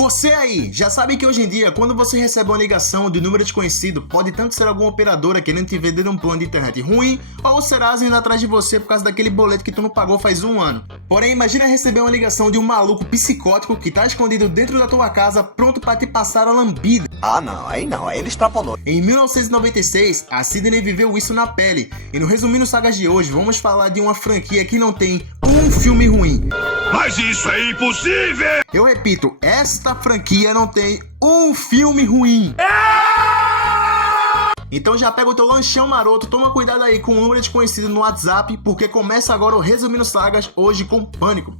Você aí, já sabe que hoje em dia, quando você recebe uma ligação de número desconhecido, pode tanto ser alguma operadora querendo te vender um plano de internet ruim, ou o Serasa indo atrás de você por causa daquele boleto que tu não pagou faz um ano. Porém, imagina receber uma ligação de um maluco psicótico que tá escondido dentro da tua casa, pronto pra te passar a lambida. Ah não, aí ele extrapolou. Em 1996, a Sidney viveu isso na pele, e no Resumindo Sagas de hoje, vamos falar de uma franquia que não tem um filme ruim. Mas isso é impossível! Eu repito, esta franquia não tem um filme ruim. Então já pega o teu lanchão maroto, toma cuidado aí com o número desconhecido no WhatsApp, porque começa agora o Resumindo Sagas, hoje com Pânico.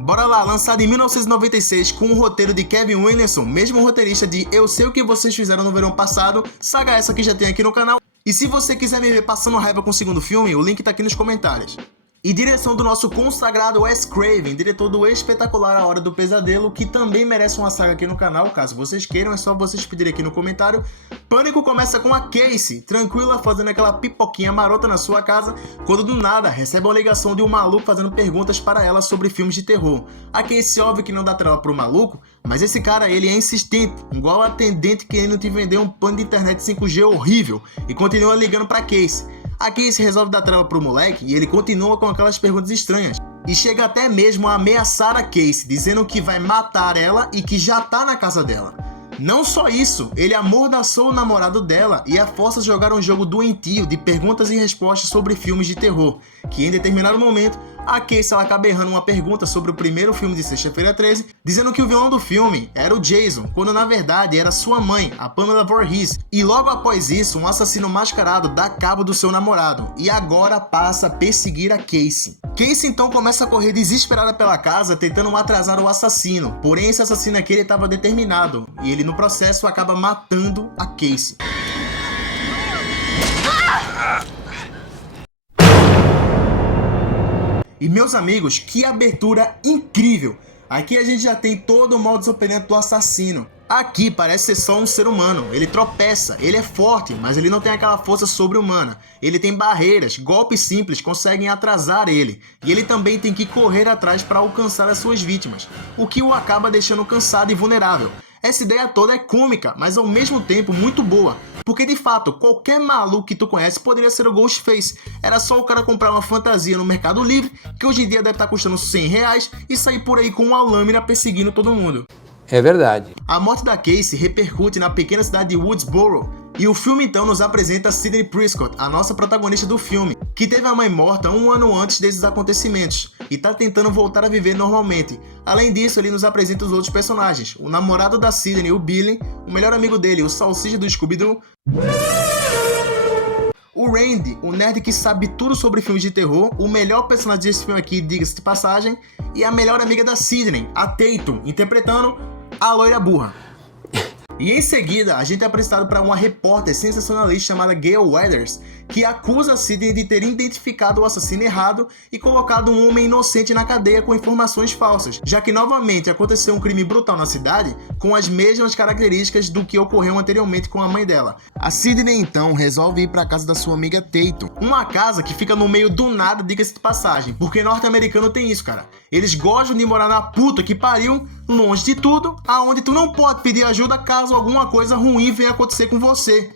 Bora lá, lançado em 1996 com o roteiro de Kevin Williamson, mesmo roteirista de Eu Sei O Que Vocês Fizeram no Verão Passado, saga essa que já tem aqui no canal. E se você quiser me ver passando raiva com o segundo filme, o link tá aqui nos comentários. E direção do nosso consagrado Wes Craven, diretor do espetacular A Hora do Pesadelo, que também merece uma saga aqui no canal, caso vocês queiram, é só vocês pedirem aqui no comentário. Pânico começa com a Casey, tranquila, fazendo aquela pipoquinha marota na sua casa, quando do nada recebe uma ligação de um maluco fazendo perguntas para ela sobre filmes de terror. A Casey, óbvio que não dá trela pro maluco, mas esse cara, ele é insistente, igual a atendente querendo te vender um plano de internet 5G horrível, e continua ligando pra Casey. A Casey resolve dar trela pro moleque e ele continua com aquelas perguntas estranhas. E chega até mesmo a ameaçar a Casey, dizendo que vai matar ela e que já tá na casa dela. Não só isso, ele amordaçou o namorado dela e a força a jogar um jogo doentio de perguntas e respostas sobre filmes de terror, que em determinado momento, a Casey ela acaba errando uma pergunta sobre o primeiro filme de Sexta-feira 13, dizendo que o vilão do filme era o Jason, quando na verdade era sua mãe, a Pamela Voorhees. E logo após isso, um assassino mascarado dá cabo do seu namorado, e agora passa a perseguir a Casey. Casey então começa a correr desesperada pela casa, tentando atrasar o assassino, porém esse assassino aqui ele estava determinado, e ele no processo acaba matando a Casey. E meus amigos, que abertura incrível! Aqui a gente já tem todo o modus operandi do assassino. Aqui parece ser só um ser humano, ele tropeça, ele é forte, mas ele não tem aquela força sobre-humana. Ele tem barreiras, golpes simples conseguem atrasar ele. E ele também tem que correr atrás para alcançar as suas vítimas, o que o acaba deixando cansado e vulnerável. Essa ideia toda é cômica, mas ao mesmo tempo muito boa, porque de fato, qualquer maluco que tu conhece poderia ser o Ghostface. Era só o cara comprar uma fantasia no Mercado Livre, que hoje em dia deve estar custando R$100, e sair por aí com uma lâmina perseguindo todo mundo. É verdade. A morte da Casey repercute na pequena cidade de Woodsboro, e o filme então nos apresenta Sidney Prescott, a nossa protagonista do filme, que teve a mãe morta um ano antes desses acontecimentos, e tá tentando voltar a viver normalmente. Além disso, ele nos apresenta os outros personagens, o namorado da Sidney, o Billy, o melhor amigo dele, o Salsicha do Scooby-Doo, o Randy, o nerd que sabe tudo sobre filmes de terror, o melhor personagem desse filme aqui, diga-se de passagem, e a melhor amiga da Sidney, a Tatum, interpretando a loira burra. E em seguida, a gente é apresentado para uma repórter sensacionalista chamada Gail Weathers, que acusa Sidney de ter identificado o assassino errado e colocado um homem inocente na cadeia com informações falsas, já que novamente aconteceu um crime brutal na cidade com as mesmas características do que ocorreu anteriormente com a mãe dela. A Sidney então resolve ir para a casa da sua amiga Tatum, uma casa que fica no meio do nada, diga-se de passagem, porque norte-americano tem isso, cara. Eles gostam de morar na puta que pariu, longe de tudo, aonde tu não pode pedir ajuda caso alguma coisa ruim venha acontecer com você.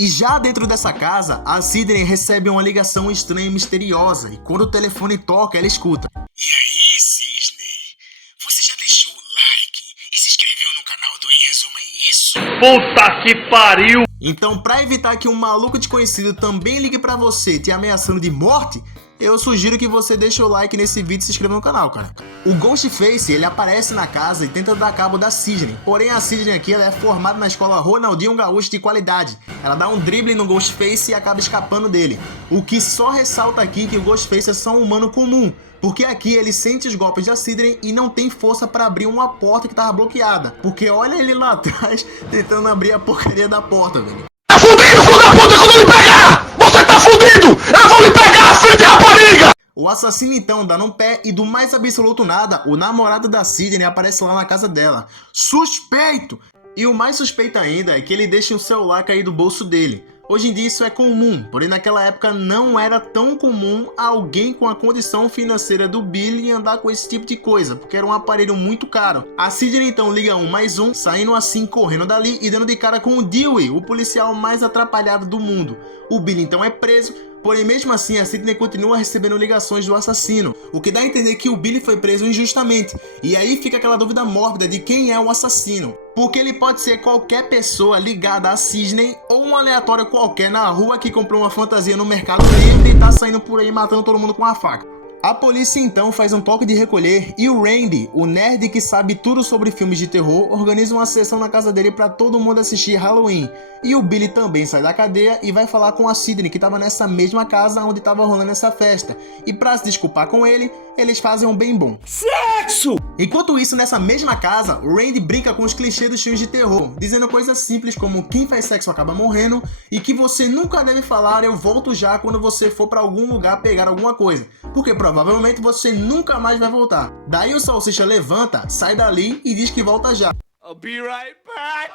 E já dentro dessa casa, a Sidney recebe uma ligação estranha e misteriosa, e quando o telefone toca, ela escuta. E aí, Sidney? Você já deixou o like e se inscreveu no canal do Em Resumo é Isso? Puta que pariu! Então, pra evitar que um maluco desconhecido também ligue pra você te ameaçando de morte, eu sugiro que você deixe o like nesse vídeo e se inscreva no canal, cara. O Ghostface, ele aparece na casa e tenta dar cabo da Sidney. Porém, a Sidney aqui ela é formada na escola Ronaldinho Gaúcho de qualidade. Ela dá um drible no Ghostface e acaba escapando dele. O que só ressalta aqui que o Ghostface é só um humano comum, porque aqui ele sente os golpes da Sidney e não tem força para abrir uma porta que tava bloqueada. Porque olha ele lá atrás tentando abrir a porcaria da porta, velho. Tá fudido, filho da puta, quando eu lhe pegar! Você tá fudido! Eu vou lhe pegar, filho de rapariga! O assassino então dá num pé e do mais absoluto nada, o namorado da Sidney aparece lá na casa dela. Suspeito! E o mais suspeito ainda é que ele deixa o celular cair do bolso dele. Hoje em dia isso é comum, porém naquela época não era tão comum alguém com a condição financeira do Billy andar com esse tipo de coisa, porque era um aparelho muito caro. A Sidney então liga 1+1, saindo assim correndo dali e dando de cara com o Dewey, o policial mais atrapalhado do mundo. O Billy então é preso, porém mesmo assim a Sidney continua recebendo ligações do assassino, o que dá a entender que o Billy foi preso injustamente. E aí fica aquela dúvida mórbida de quem é o assassino, porque ele pode ser qualquer pessoa ligada a Sidney ou um aleatório qualquer na rua que comprou uma fantasia no Mercado Livre e tá saindo por aí matando todo mundo com a faca. A polícia então faz um toque de recolher e o Randy, o nerd que sabe tudo sobre filmes de terror, organiza uma sessão na casa dele para todo mundo assistir Halloween. E o Billy também sai da cadeia e vai falar com a Sidney, que estava nessa mesma casa onde estava rolando essa festa. E para se desculpar com ele, eles fazem um bem bom. Sexo! Enquanto isso, nessa mesma casa, o Randy brinca com os clichês dos filmes de terror, dizendo coisas simples como quem faz sexo acaba morrendo e que você nunca deve falar eu volto já quando você for para algum lugar pegar alguma coisa, porque provavelmente você nunca mais vai voltar. Daí o Salsicha levanta, sai dali e diz que volta já. I'll be right back!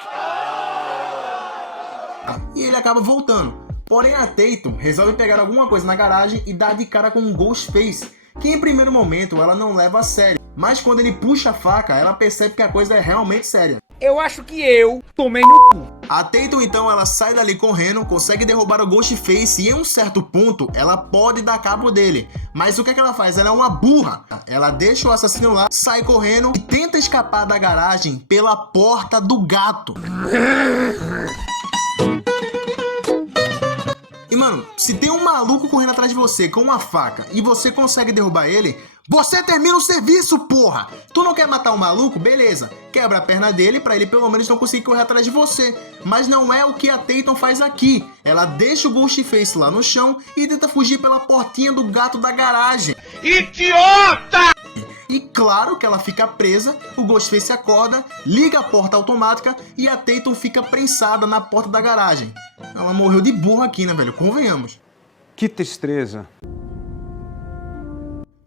E ele acaba voltando. Porém a Tatum resolve pegar alguma coisa na garagem e dá de cara com um Ghostface, que em primeiro momento ela não leva a sério, mas quando ele puxa a faca, ela percebe que a coisa é realmente séria. Eu acho que eu tomei no cu. A Tatum então ela sai dali correndo, consegue derrubar o Ghostface e em um certo ponto ela pode dar cabo dele. Mas o que é que ela faz? Ela é uma burra. Ela deixa o assassino lá, sai correndo e tenta escapar da garagem pela porta do gato. E mano, se tem um maluco correndo atrás de você com uma faca e você consegue derrubar ele, você termina o serviço, porra! Tu não quer matar o maluco? Beleza. Quebra a perna dele pra ele pelo menos não conseguir correr atrás de você. Mas não é o que a Tatum faz aqui. Ela deixa o Ghostface lá no chão e tenta fugir pela portinha do gato da garagem. Idiota! E claro que ela fica presa, o Ghostface acorda, liga a porta automática e a Tatum fica prensada na porta da garagem. Ela morreu de burra aqui, né, velho? Convenhamos. Que tristeza.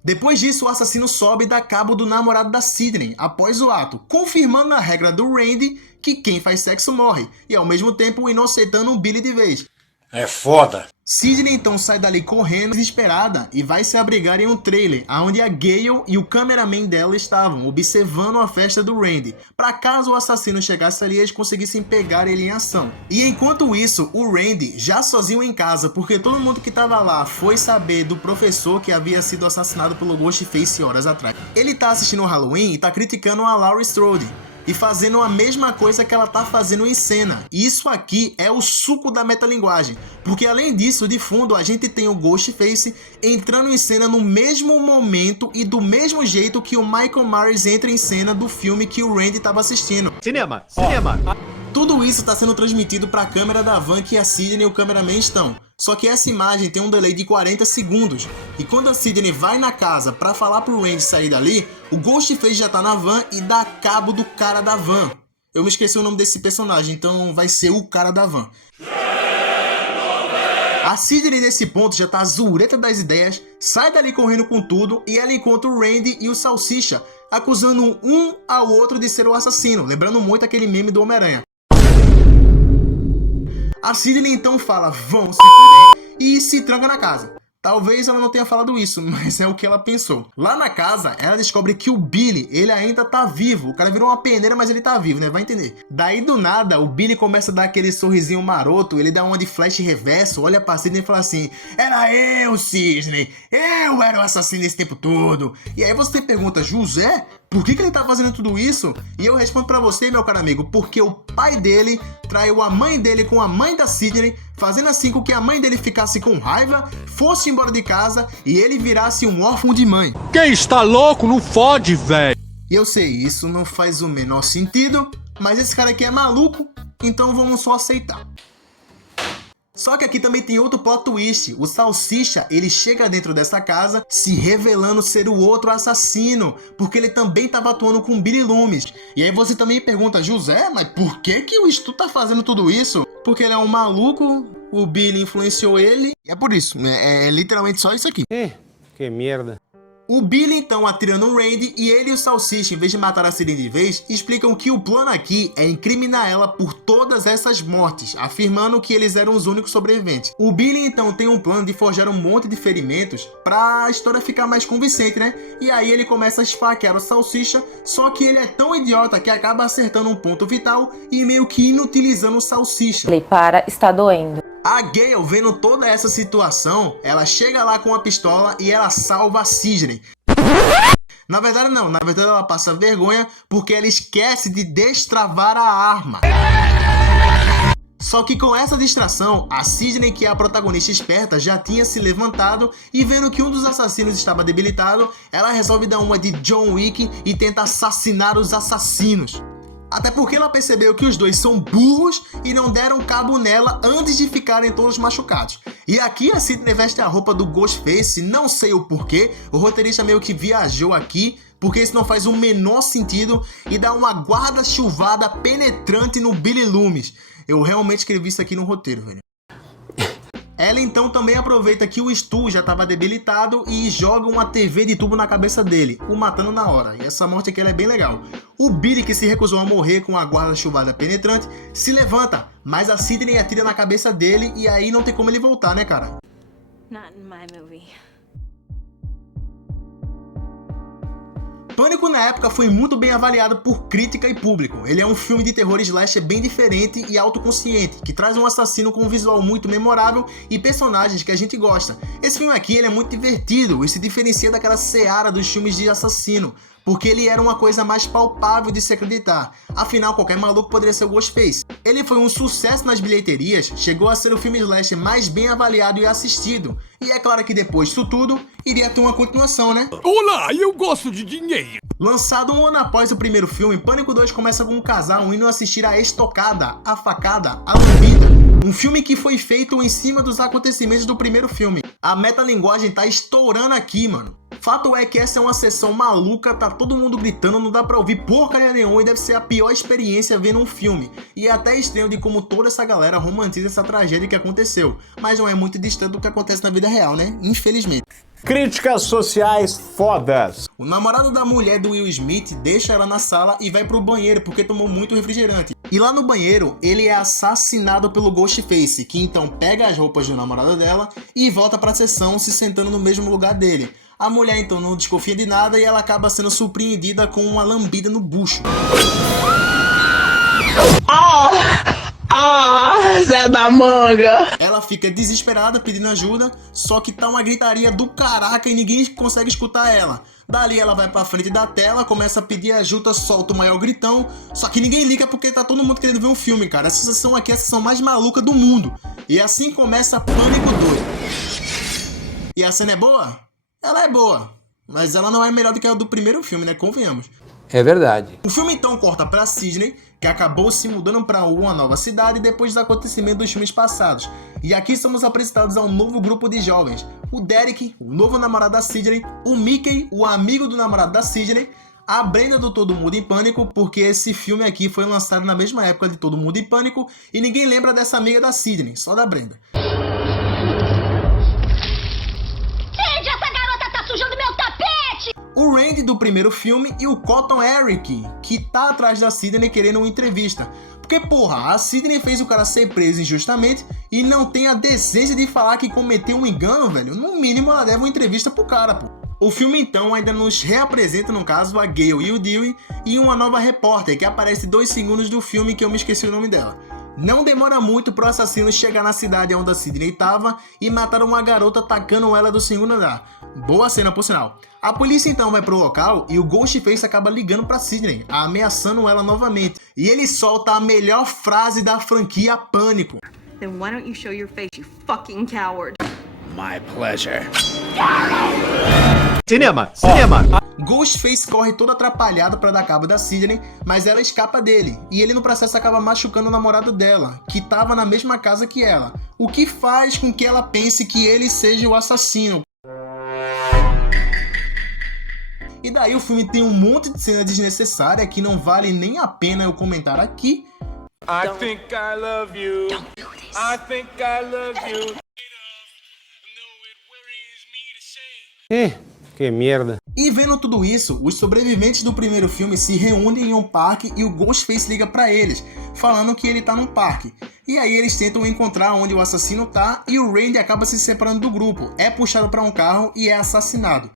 Depois disso, o assassino sobe e dá cabo do namorado da Sidney após o ato, confirmando a regra do Randy que quem faz sexo morre, e ao mesmo tempo inocentando o Billy de vez. É foda! Sidney então sai dali correndo, desesperada, e vai se abrigar em um trailer, onde a Gale e o cameraman dela estavam, observando a festa do Randy, para caso o assassino chegasse ali eles conseguissem pegar ele em ação. E enquanto isso, o Randy, já sozinho em casa, porque todo mundo que estava lá foi saber do professor que havia sido assassinado pelo Ghostface horas atrás. Ele tá assistindo o Halloween e tá criticando a Laurie Strode e fazendo a mesma coisa que ela tá fazendo em cena. E isso aqui é o suco da metalinguagem, porque além disso, de fundo, a gente tem o Ghostface entrando em cena no mesmo momento e do mesmo jeito que o Michael Myers entra em cena do filme que o Randy estava assistindo. Cinema. Tudo isso está sendo transmitido para a câmera da van que a Sidney e o cameraman estão. Só que essa imagem tem um delay de 40 segundos. E quando a Sidney vai na casa para falar pro Randy sair dali, o Ghostface já tá na van e dá cabo do cara da van. Eu me esqueci o nome desse personagem, então vai ser o cara da van. A Sidney nesse ponto já tá zureta das ideias, sai dali correndo com tudo e ela encontra o Randy e o Salsicha, acusando um ao outro de ser o assassino, lembrando muito aquele meme do Homem-Aranha. A Sidney então fala, vão se fuder, e se tranca na casa. Talvez ela não tenha falado isso, mas é o que ela pensou. Lá na casa, ela descobre que o Billy, ele ainda tá vivo. O cara virou uma peneira, mas ele tá vivo, né? Vai entender. Daí, do nada, o Billy começa a dar aquele sorrisinho maroto, ele dá uma de flash reverso, olha pra Sidney e fala assim, era eu, Sidney, eu era o assassino esse tempo todo. E aí você pergunta, José, por que ele tá fazendo tudo isso? E eu respondo pra você, meu caro amigo, porque o pai dele traiu a mãe dele com a mãe da Sidney, fazendo assim com que a mãe dele ficasse com raiva, fosse embora de casa e ele virasse um órfão de mãe. Quem está louco não fode, velho. E eu sei, isso não faz o menor sentido, mas esse cara aqui é maluco, então vamos só aceitar. Só que aqui também tem outro plot twist. O Salsicha, ele chega dentro dessa casa se revelando ser o outro assassino, porque ele também estava atuando com Billy Loomis. E aí você também pergunta, José, mas por que o Stu tá fazendo tudo isso? Porque ele é um maluco, o Billy influenciou ele, e é por isso, é literalmente só isso aqui. Que merda. O Billy então atira no Randy e ele e o Salsicha, em vez de matar a Sidney de vez, explicam que o plano aqui é incriminar ela por todas essas mortes, afirmando que eles eram os únicos sobreviventes. O Billy então tem um plano de forjar um monte de ferimentos pra a história ficar mais convincente, né? E aí ele começa a esfaquear o Salsicha, só que ele é tão idiota que acaba acertando um ponto vital e meio que inutilizando o Salsicha. Falei, para, está doendo. A Gale, vendo toda essa situação, ela chega lá com a pistola e ela salva a Sidney. Na verdade não, na verdade ela passa vergonha porque ela esquece de destravar a arma. Só que com essa distração, a Sidney, que é a protagonista esperta, já tinha se levantado e vendo que um dos assassinos estava debilitado, ela resolve dar uma de John Wick e tenta assassinar os assassinos. Até porque ela percebeu que os dois são burros e não deram cabo nela antes de ficarem todos machucados. E aqui a Sidney veste a roupa do Ghostface, não sei o porquê, o roteirista meio que viajou aqui, porque isso não faz o menor sentido, e dá uma guarda-chuvada penetrante no Billy Loomis. Eu realmente escrevi isso aqui no roteiro, velho. Ela então também aproveita que o Stu já estava debilitado e joga uma TV de tubo na cabeça dele, o matando na hora. E essa morte aqui ela é bem legal. O Billy, que se recusou a morrer com a guarda-chuvada penetrante, se levanta, mas a Sidney atira na cabeça dele e aí não tem como ele voltar, né, cara? Not in my movie. Pânico na época foi muito bem avaliado por crítica e público. Ele é um filme de terror slasher bem diferente e autoconsciente, que traz um assassino com um visual muito memorável e personagens que a gente gosta. Esse filme aqui ele é muito divertido e se diferencia daquela seara dos filmes de assassino, porque ele era uma coisa mais palpável de se acreditar. Afinal, qualquer maluco poderia ser o Ghostface. Ele foi um sucesso nas bilheterias, chegou a ser o filme slasher mais bem avaliado e assistido. E é claro que depois disso tudo, iria ter uma continuação, né? Olá, eu gosto de dinheiro. Lançado um ano após o primeiro filme, Pânico 2 começa com um casal indo assistir a estocada, a facada, a lambida. Um filme que foi feito em cima dos acontecimentos do primeiro filme. A metalinguagem tá estourando aqui, mano. Fato é que essa é uma sessão maluca, tá todo mundo gritando, não dá pra ouvir porcaria nenhuma e deve ser a pior experiência vendo um filme. E é até estranho de como toda essa galera romantiza essa tragédia que aconteceu. Mas não é muito distante do que acontece na vida real, né? Infelizmente. Críticas sociais fodas. O namorado da mulher do Will Smith deixa ela na sala e vai pro banheiro porque tomou muito refrigerante. E lá no banheiro, ele é assassinado pelo Ghostface, que então pega as roupas do namorado dela e volta pra sessão se sentando no mesmo lugar dele. A mulher então não desconfia de nada e ela acaba sendo surpreendida com uma lambida no bucho. Zé da manga! Ela fica desesperada pedindo ajuda, só que tá uma gritaria do caraca e ninguém consegue escutar ela. Dali ela vai pra frente da tela, começa a pedir ajuda, solta o maior gritão, só que ninguém liga porque tá todo mundo querendo ver um filme, cara. Essa sessão aqui é a sessão mais maluca do mundo. E assim começa Pânico 2. E a cena é boa? Ela é boa, mas ela não é melhor do que a do primeiro filme, né? Convenhamos. É verdade. O filme então corta pra Sidney, que acabou se mudando para uma nova cidade depois dos acontecimentos dos filmes passados. E aqui somos apresentados a um novo grupo de jovens. O Derek, o novo namorado da Sidney, o Mickey, o amigo do namorado da Sidney, a Brenda do Todo Mundo em Pânico, porque esse filme aqui foi lançado na mesma época de Todo Mundo em Pânico e ninguém lembra dessa amiga da Sidney, só da Brenda. O Randy do primeiro filme e o Cotton Eric, que tá atrás da Sidney querendo uma entrevista. Porque, porra, a Sidney fez o cara ser preso injustamente e não tem a decência de falar que cometeu um engano, velho. No mínimo, ela deve uma entrevista pro cara, pô. O filme, então, ainda nos reapresenta, no caso, a Gale e o Dewey e uma nova repórter que aparece 2 segundos do filme que eu me esqueci o nome dela. Não demora muito pro assassino chegar na cidade onde a Sidney estava e matar uma garota atacando ela do segundo andar. Boa cena, por sinal. A polícia então vai pro local e o Ghostface acaba ligando pra Sidney, ameaçando ela novamente. E ele solta a melhor frase da franquia Pânico. Then why don't you show your face, you fucking coward? My pleasure. Cinema. Ghostface corre todo atrapalhado pra dar cabo da Sidney, mas ela escapa dele, e ele no processo acaba machucando o namorado dela, que tava na mesma casa que ela, o que faz com que ela pense que ele seja o assassino. E daí o filme tem um monte de cena desnecessária que não vale nem a pena eu comentar aqui. I think I love you. I think I love you. Que merda. E vendo tudo isso, os sobreviventes do primeiro filme se reúnem em um parque e o Ghostface liga pra eles, falando que ele tá num parque. E aí eles tentam encontrar onde o assassino tá e o Randy acaba se separando do grupo, é puxado pra um carro e é assassinado.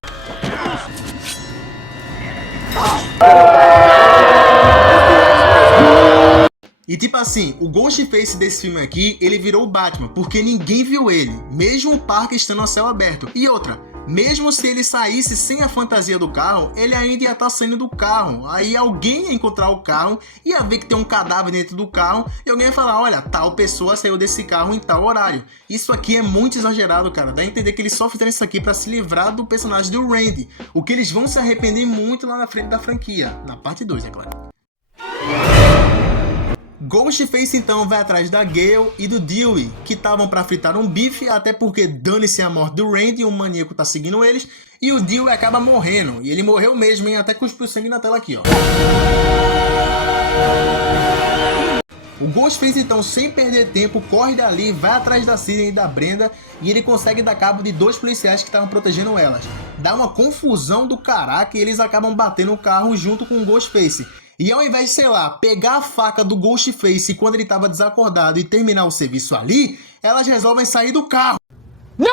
E tipo assim, o Ghostface desse filme aqui, ele virou o Batman, porque ninguém viu ele, mesmo o parque estando a céu aberto. E outra, mesmo se ele saísse sem a fantasia do carro, ele ainda ia estar saindo do carro. Aí alguém ia encontrar o carro, ia ver que tem um cadáver dentro do carro, e alguém ia falar, olha, tal pessoa saiu desse carro em tal horário. Isso aqui é muito exagerado, cara. Dá a entender que eles só fizeram isso aqui pra se livrar do personagem do Randy. O que eles vão se arrepender muito lá na frente da franquia. Na parte 2, é claro. Ghostface então vai atrás da Gale e do Dewey, que estavam pra fritar um bife, até porque dane-se a morte do Randy, um maníaco tá seguindo eles, e o Dewey acaba morrendo, e ele morreu mesmo, hein? Até cuspiu sangue na tela aqui, ó. O Ghostface então, sem perder tempo, corre dali, vai atrás da Sidney e da Brenda, e ele consegue dar cabo de 2 policiais que estavam protegendo elas. Dá uma confusão do caraca e eles acabam batendo o carro junto com o Ghostface. E ao invés de, sei lá, pegar a faca do Ghostface quando ele estava desacordado e terminar o serviço ali, elas resolvem sair do carro. Não!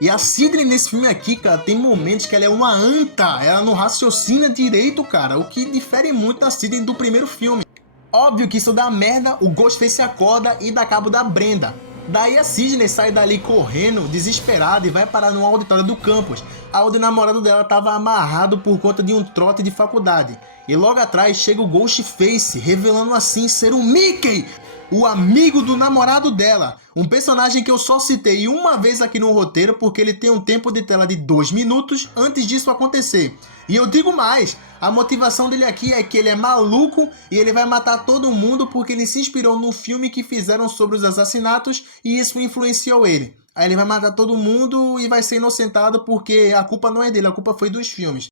E a Sidney nesse filme aqui, cara, tem momentos que ela é uma anta, ela não raciocina direito, cara, o que difere muito da Sidney do primeiro filme. Óbvio que isso dá merda, o Ghostface acorda e dá cabo da Brenda. Daí a Sidney sai dali correndo, desesperada, e vai parar no auditório do campus, onde o namorado dela estava amarrado por conta de um trote de faculdade. E logo atrás chega o Ghostface, revelando assim ser o Mickey, o amigo do namorado dela. Um personagem que eu só citei uma vez aqui no roteiro porque ele tem um tempo de tela de 2 minutos antes disso acontecer. E eu digo mais, a motivação dele aqui é que ele é maluco e ele vai matar todo mundo porque ele se inspirou no filme que fizeram sobre os assassinatos e isso influenciou ele. Aí ele vai matar todo mundo e vai ser inocentado porque a culpa não é dele, a culpa foi dos filmes.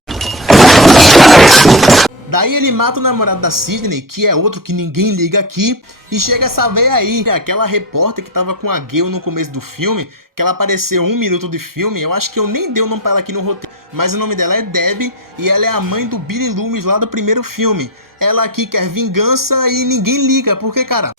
Daí ele mata o namorado da Sidney, que é outro que ninguém liga aqui, e chega essa véia aí, aquela repórter que tava com a Gale no começo do filme, que ela apareceu 1 minuto de filme, eu acho que eu nem dei o nome pra ela aqui no roteiro, mas o nome dela é Debbie, e ela é a mãe do Billy Loomis lá do primeiro filme. Ela aqui quer vingança e ninguém liga, porque, cara...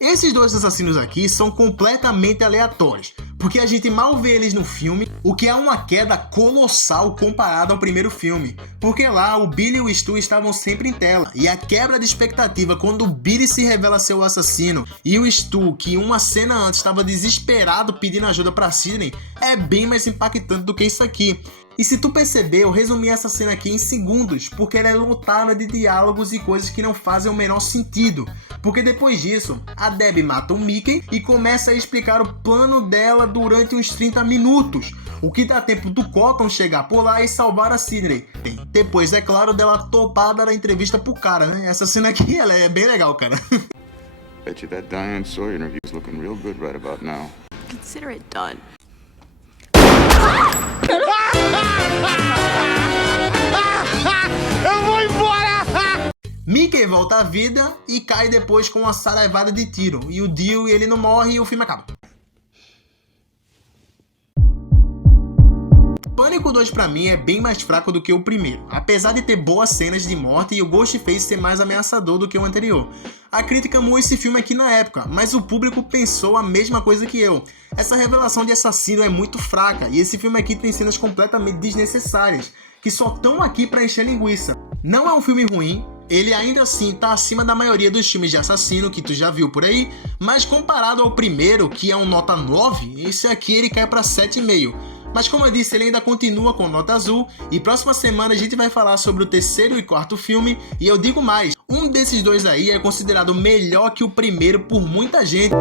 Esses 2 assassinos aqui são completamente aleatórios, porque a gente mal vê eles no filme, o que é uma queda colossal comparado ao primeiro filme, porque lá o Billy e o Stu estavam sempre em tela, e a quebra de expectativa quando o Billy se revela ser o assassino e o Stu, que uma cena antes estava desesperado pedindo ajuda pra Sidney, é bem mais impactante do que isso aqui. E se tu perceber, eu resumi essa cena aqui em segundos, porque ela é lotada de diálogos e coisas que não fazem o menor sentido. Porque depois disso, a Debbie mata o Mickey e começa a explicar o plano dela durante uns 30 minutos. O que dá tempo do Cotton chegar por lá e salvar a Sidney. Depois, é claro, dela topar dar a entrevista pro cara, né? Essa cena aqui, ela é bem legal, cara. Bet you that Diane Sawyer interview's looking real good right about now. Consider it done. Eu vou embora! Mickey volta à vida e cai depois com uma saraivada de tiro. E o Dewey, ele não morre e o filme acaba. Pânico 2 pra mim é bem mais fraco do que o primeiro, apesar de ter boas cenas de morte e o Ghostface ser mais ameaçador do que o anterior. A crítica amou esse filme aqui na época, mas o público pensou a mesma coisa que eu. Essa revelação de assassino é muito fraca e esse filme aqui tem cenas completamente desnecessárias, que só estão aqui pra encher linguiça. Não é um filme ruim, ele ainda assim tá acima da maioria dos filmes de assassino que tu já viu por aí, mas comparado ao primeiro, que é um nota 9, esse aqui ele cai pra 7,5. Mas como eu disse, ele ainda continua com nota azul e próxima semana a gente vai falar sobre o 3º e 4º filme e eu digo mais, um desses 2 aí é considerado melhor que o primeiro por muita gente.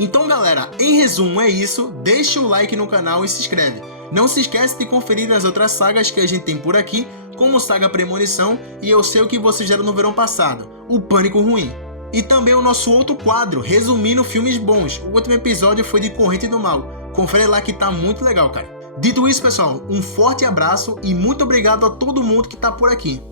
Então galera, em resumo é isso, deixa o like no canal e se inscreve. Não se esquece de conferir as outras sagas que a gente tem por aqui, como Saga Premonição e Eu Sei O Que Vocês Fizeram no Verão Passado, O Pânico Ruim. E também o nosso outro quadro, resumindo filmes bons. O último episódio foi de Corrente do Mal. Confere lá que tá muito legal, cara. Dito isso, pessoal, um forte abraço e muito obrigado a todo mundo que tá por aqui.